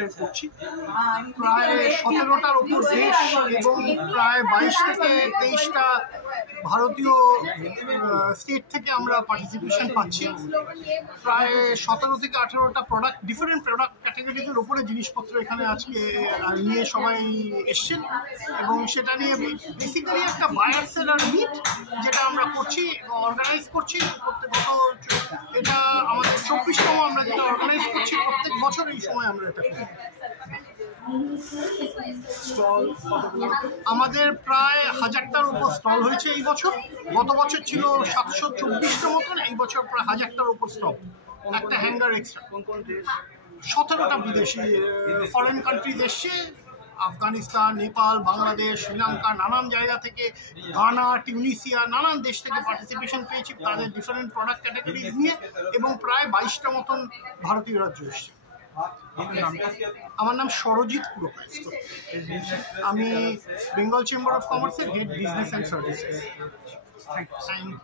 Participate করছি। প্রায় 17টার উপর দেশ এবং প্রায় 22 থেকে 23টা ভারতীয় স্টেট থেকে আমরা পার্টিসিপেশন পাচ্ছি। প্রায় 17 থেকে 18টা প্রোডাক্ট, ডিফারেন্ট প্রোডাক্ট ক্যাটাগরিজের উপরে জিনিসপত্র এখানে আজকে নিয়ে সবাই এসছেন এবং সেটা নিয়ে বেসিক্যালি একটা বায়ার সেলার মিট যেটা আমরা করছি, অর্গানাইজ করছি প্রত্যেক বছর। এটা আমাদের 24তম আমরা যেটা অর্গানাইজ করছি, প্রত্যেক বছর এই সময় আমরা এটা করি। আমাদের প্রায় 1000টার উপর স্টল হয়েছে এই বছর। গত বছর ছিল 724টা মতন, এই বছর প্রায় 1000টার উপর স্টল, একটা হ্যাঙ্গার এক্সট্রা। 17টা বিদেশি ফরেন কান্ট্রিজ এসছে, আফগানিস্তান, নেপাল, বাংলাদেশ, শ্রীলঙ্কা, নানান জায়গা থেকে, গানা, টিউনিসিয়া, নানান দেশ থেকে পার্টিসিপেশন পেয়েছি তাদের ডিফারেন্ট প্রোডাক্ট ক্যাটাগরিজ নিয়ে, এবং প্রায় 22টা মতন ভারতীয় রাজ্য এসছে। আমার নাম সরজিৎ পুরকায়স্থ, আমি বেঙ্গল চেম্বার অফ কমার্সের head business and services. Thank you.